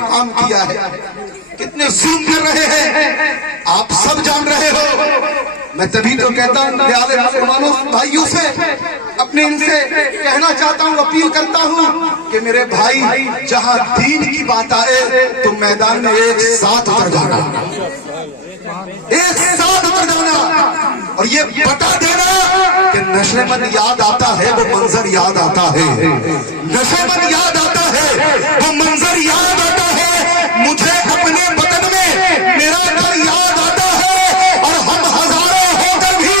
کام کیا ہے، کتنے ظلم کر رہے ہیں، آپ سب جان رہے ہو۔ میں تبھی تو کہتا ہوں پیارے مسلمانوں بھائیوں سے، اپنے ان سے کہنا چاہتا ہوں، اپیل کرتا ہوں کہ میرے بھائی جہاں دین کی بات آئے تو میدان میں ایک ساتھ اتر جانا، ایک ساتھ اتر جانا، اور یہ بتا دینا کہ نشے من یاد آتا ہے وہ منظر یاد آتا ہے، نشے من یاد آتا ہے وہ منظر یاد آتا ہے، مجھے اپنے وطن میں میرا گھر یاد آتا ہے، اور ہم ہزاروں ہو کر بھی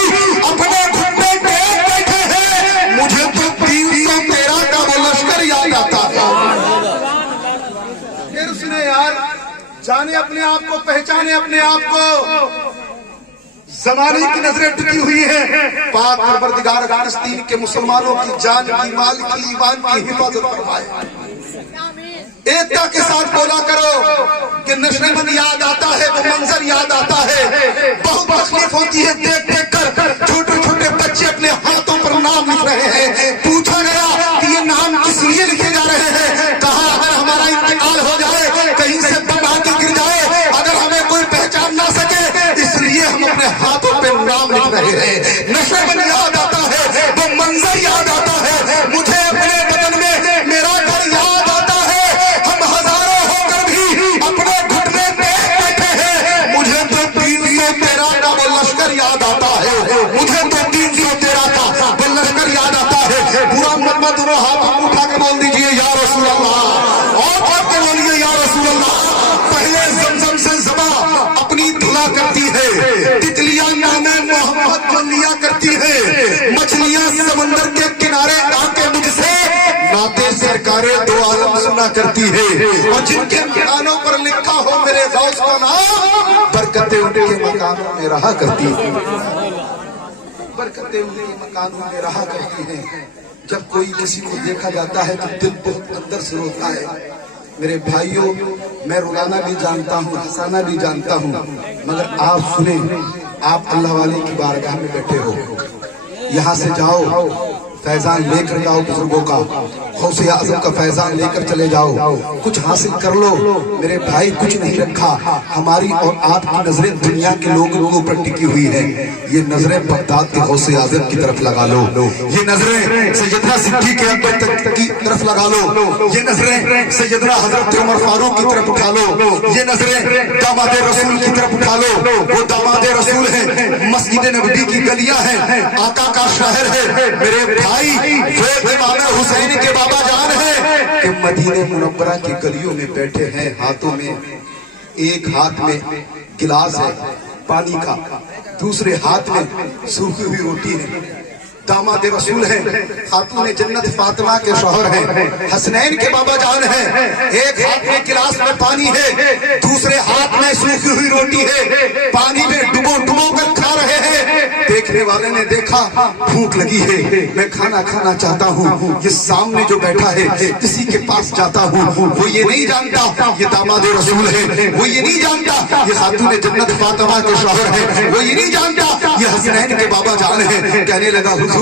اپنے گھٹنے ٹیک بیٹھے ہیں، مجھے تو 313 کا وہ لشکر یاد آتا ہے۔ پھر اس نے یار جانے اپنے آپ کو، پہچانے اپنے آپ کو، زمانے کی نظریں ٹکی ہوئی ہیں، پاک پروردگار فلسطین کے مسلمانوں کی جان کی، مال کی، ایمان کی حفاظت فرمائے۔ ایکتا کے ساتھ بولا کرو کہ نشے من یاد آتا ہے وہ منظر یاد آتا ہے، بہت تکلیف ہوتی ہے دیکھ دیکھ کر چھوٹے چھوٹے بچے اپنے ہاتھوں پر نام لکھ رہے ہیں۔ پوچھا گیا کہ یہ نام کس لیے لکھے جا رہے ہیں، کہا اگر ہمارا انتقال ہو جائے، کہیں سے بم آ کے گر جائے، اگر ہمیں کوئی پہچان نہ سکے، اس لیے ہم اپنے ہاتھوں پہ نام لکھ رہے ہیں۔ نشے من یاد آتا ہے وہ منظر یاد آتا ہے، مجھے اپنے وطن میں میرا گھر یاد آتا ہے، ہم ہزاروں ہو کر بھی اپنے گھٹنے ٹیک بیٹھے ہیں، مجھے تو 313 کا وہ لشکر یاد آتا ہے، مجھے تو 313 کا وہ لشکر یاد آتا ہے۔ پورا مت دونوں ہاتھ اٹھا کے بول دیجئے یا رسول اللہ، اور پڑھ کے بولیے یا رسول اللہ۔ پہلے زمزم سے زباں اپنی دھلا کرتی ہے، تتلیاں نام محمد جو لیا کرتی ہے، مچھلیاں سمندر کے کنارے آ کے مجھ سے نعتیں سرکار دو عالم سنا کرتی ہے، اور جن کے مکانوں پر لکھا ہو میرے غوث کا نام، برکتیں ان کے مکانوں میں رہا کرتی ہیں، برکتیں ان کے مکانوں میں رہا کرتی ہیں۔ جب کوئی کسی کو دیکھا جاتا ہے تو دل بہت اندر سے روتا ہے۔ میرے بھائیوں، میں رلانا بھی جانتا ہوں، ہنسانا بھی جانتا ہوں، مگر آپ سنیں، آپ اللہ والے کی بارگاہ میں بیٹھے ہو، یہاں سے جاؤ فیضان لے کر جاؤ، بزرگوں کا غوث اعظم کا فیضان لے کر چلے جاؤ، کچھ حاصل کر لو۔ میرے بھائی کچھ نہیں رکھا، ہماری اور آپ کی نظریں دنیا کے لوگوں کے اوپر ٹکی ہوئی ہیں، یہ نظریں بغداد کے غوث اعظم کی طرف لگا لو، یہ نظریں سیدنا صدیق اکبر کی طرف لگا لو، یہ نظریں سیدنا حضرت عمر فاروق کی طرف اٹھا لو، یہ نظریں داماد رسول کی طرف اٹھا لو، وہ داماد رسول ہیں، مسجد نبوی کی گلیاں ہیں، آقا کا شہر ہے۔ میرے بھائی وہ امام حسین کے بابا جان ہیں کہ مدینہ منورہ کی گلیوں میں بیٹھے ہیں، ہاتھوں میں ایک ہاتھ میں گلاس ہے پانی کا، دوسرے ہاتھ میں سوکھی ہوئی روٹی ہے۔ داماد رسول ہیں، خاتون جنت فاطمہ کے شوہر ہیں، حسنین کے بابا جان ہیں، ایک ہاتھ میں گلاس میں پانی ہے، دوسرے ہاتھ میں سوکھی ہوئی روٹی ہے، پانی میں ڈبو ڈبو کر کھا رہے ہیں۔ دیکھنے والے نے دیکھا بھوک لگی ہے، میں کھانا کھانا چاہتا ہوں، یہ سامنے جو بیٹھا ہے کسی کے پاس جاتا ہوں، وہ یہ نہیں جانتا یہ داماد رسول ہے، وہ یہ نہیں جانتا یہ خاتون جنت فاطمہ کے شوہر ہے، وہ یہ نہیں جانتا یہ حسنین کے بابا جان ہیں۔ کہنے لگا حضور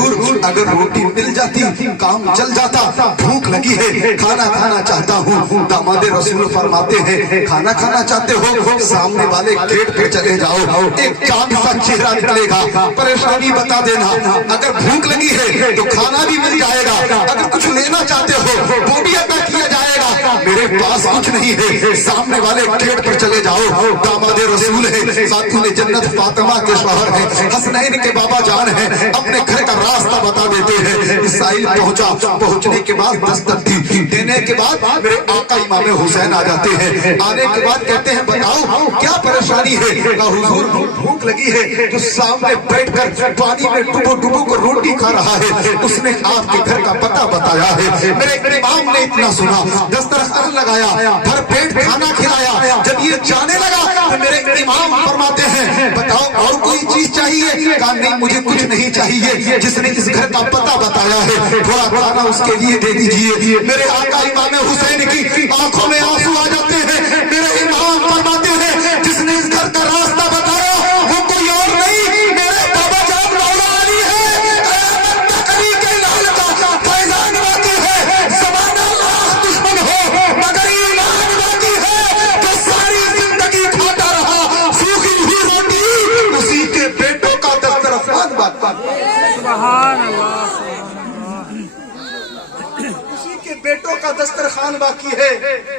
اگر روٹی مل جاتی کام چل جاتا، بھوک لگی ہے کھانا کھانا چاہتا ہوں۔ داماد رسول فرماتے ہیں کھانا کھانا چاہتے ہو سامنے والے گیٹ پہ چلے جاؤ، ایک چاند سا چہرہ نکلے گا، پریشانی بتا دینا، اگر بھوک لگی ہے تو کھانا بھی مل جائے گا، اگر کچھ لینا چاہتے ہو وہ بھی عطا کیا جائے گا، میرے پاس کچھ نہیں ہے، سامنے والے گیٹ پر چلے جاؤ۔ داماد رسول ہے، خاتون جنت فاطمہ کے شوہر ہیں، حسنین کے بابا جان ہیں، اپنے گھر کا راستہ بتا دیتے ہیں۔ اسرائیل پہنچا، پہنچنے کے بعد دستک دی، دینے کے بعد میرے آقا امام حسین آ جاتے ہیں، آنے کے بعد کہتے ہیں بتاؤ کیا پریشانی ہے؟ کہا حضور بھوک لگی ہے، جو سامنے بیٹھ کر پانی میں ڈبو ڈبو کو روٹی کھا رہا ہے اس نے آپ کے گھر کا پتہ بتایا ہے۔ میرے امام نے اتنا سنا، دسترخوان لگایا، بھر پیٹ کھانا کھلایا، جب یہ جانے لگا تو میرے امام فرماتے ہیں بتاؤ اور کوئی چیز چاہیے؟ کہا نہیں مجھے کچھ نہیں چاہیے، جس نے اس گھر کا پتہ بتایا ہے تھوڑا کھانا اس کے لیے دے دیجئے۔ میرے آقا امام حسین کی آنکھوں میں آنسو آ جاتے ہیں، میرے امام فرماتے ہیں جس نے اس گھر کا راستہ بتایا وہ کوئی اور نہیں میرے بابا جان مولا علی ہے، قیامت تک علی کے لال کا فیضان باقی ہے، زمانہ اللہ دشمن ہو مگر ایمان باقی کا دسترخوان باقی ہے.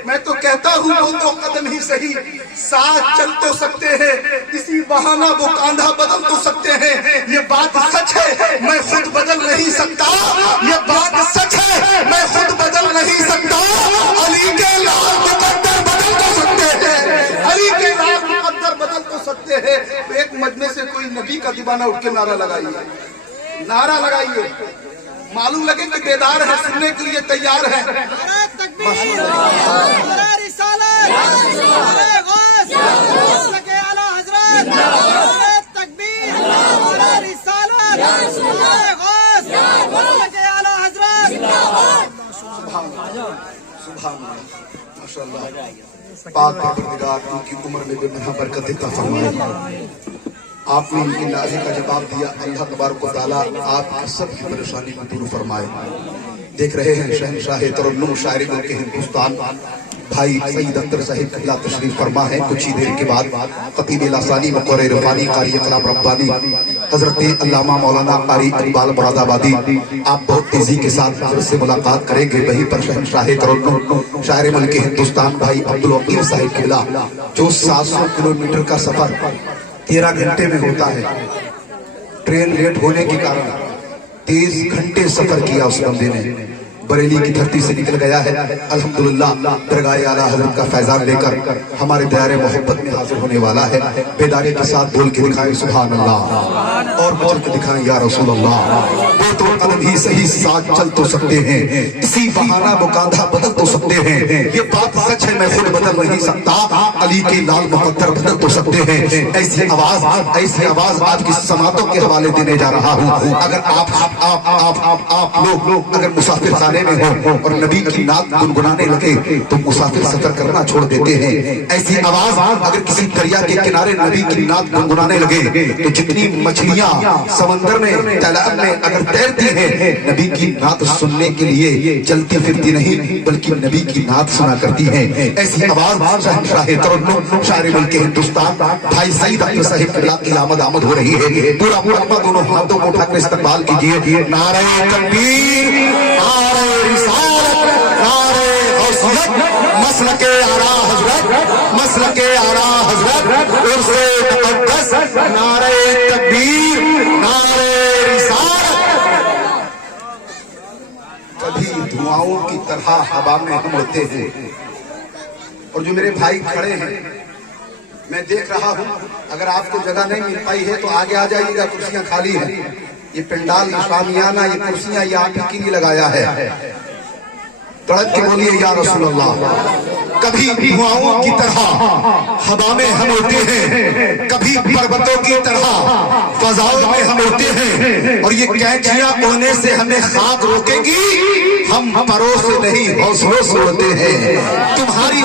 میں تو کہتا ہوں وہ تو قدم ہی صحیح ساتھ چل تو سکتے ہیں, اسی بہانہ وہ کاندھا بدل تو سکتے ہیں. یہ بات سچ ہے میں خود بدل نہیں سکتا, یہ بات سچ ہے میں خود بدل نہیں سکتا. علی کے لال مقدر بدل تو سکتے ہیں, علی کے لال مقدر بدل تو سکتے ہیں. ایک مجمع سے کوئی نبی کا دیوانہ اٹھ کے نعرہ لگائیے, نعرہ لگائیے, معلوم لگے کہ بیدار ہے, سننے کے لیے تیار ہے. نعرہ تکبیر, نعرہ رسالت, نعرہ غوث, مسلک اعلیٰ حضرت. نعرہ تکبیر, نعرہ رسالت, نعرہ غوث, مسلک اعلیٰ حضرت. سبحان اللہ, ماشاء اللہ. پاک پروردگار ان کی عمر میں بے پناہ برکت عطا فرمائے. آپ نے ان کی نعرے کا جواب دیا, اللہ تبارک و تعالیٰ آپ کی سب کی پریشانی کو دور فرمائے. دیکھ رہے ہیں شہنشاہ ترنم شاعر ملک ہندوستان بھائی سعید اختر صاحب قبلہ تشریف فرما ہے. کچھ ہی دیر کے بعد خطیب لسانی مقر عرفانی قاری کلام ربانی حضرت علامہ مولانا قاری اقبال مراد آبادی آپ بہت تیزی کے ساتھ حضرت سے ملاقات کریں گے. وہیں پر شہنشاہ ترنم شاعر ملک ہندوستان بھائی عبدالوکیل صاحب قبلہ جو 700 کلومیٹر کا سفر 13 گھنٹے میں ہوتا ہے, ٹرین لیٹ ہونے کے کارن 23 گھنٹے سفر کیا اس بندے نے, بریلی کی دھرتی سے نکل گیا ہے. الحمدللہ درگاہ اعلیٰ حضرت کا فیضان لے کر ہمارے دائرے محبت میں حاضر ہونے والا ہے. بیداری کے ساتھ بول کے دکھائیں سبحان اللہ, اور بول کے دکھائیں یا رسول اللہ. وہ تو قدم ہی صحیح ساتھ چل تو سکتے ہیں, اسی بہانہ وہ کاندھا بدل تو سکتے ہیں. یہ بات سچ ہے میں خود بدل نہیں سکتا, علی کے لال مقدر بدل تو سکتے ہیں. ایسی آواز آج کی سماعتوں کے حوالے دینے جا رہا ہوں. اگر آپ لوگ اگر مسافر خانے میں ہو اور نبی کی نعت گنگنانے لگے تو مسافر سفر کرنا چھوڑ دیتے ہیں. ایسی آواز اگر کسی دریا کے کنارے نبی کی نعت گنگنانے لگے تو جتنی مچھلیاں سمندر میں تالاب میں اگر تیرتی ہیں نبی کی نعت سننے کے لیے چلتی پھرتی نہیں بلکہ نبی کی نعت سنا کرتی ہیں. ایسی آواز شہنشاہ ترنم شاعر ملک ہندوستان بھائی سعید اختر صاحب قبلہ کی آمد ہو رہی ہے. پورا اپنا دونوں ہاتھوں کو اٹھا کر استقبال کیجیے. نعرہ تکبیر, نعرہ رسالت, نعرہ غوثیت, مسلک اعلیٰ حضرت, مسلک اعلیٰ حضرت, عرص مقدس, نعرہ تکبیر, نعرہ رسالت. کبھی دعاؤں کی طرح ہوا میں ہم ہوتے ہیں, اور جو میرے بھائی کھڑے ہیں میں دیکھ رہا ہوں, اگر آپ کو جگہ نہیں مل پائی ہے تو آگے آ جائیے گا, کرسیاں خالی ہیں. یہ پنڈال شامیانہ یہ کرسیاں یہ آپ ہی کے لیے لگایا ہے. تڑپ کے بولیے یا رسول اللہ. کبھی دھواؤں کی طرح ہوا میں ہم ہوتے ہیں, کبھی پربتوں کی طرح فضاؤں میں ہم ہوتے ہیں, اور یہ کینچیاں کونے سے ہمیں خاک روکے گی, ہم پروں سے نہیں حوصلوں سے ہوتے ہیں. تمہاری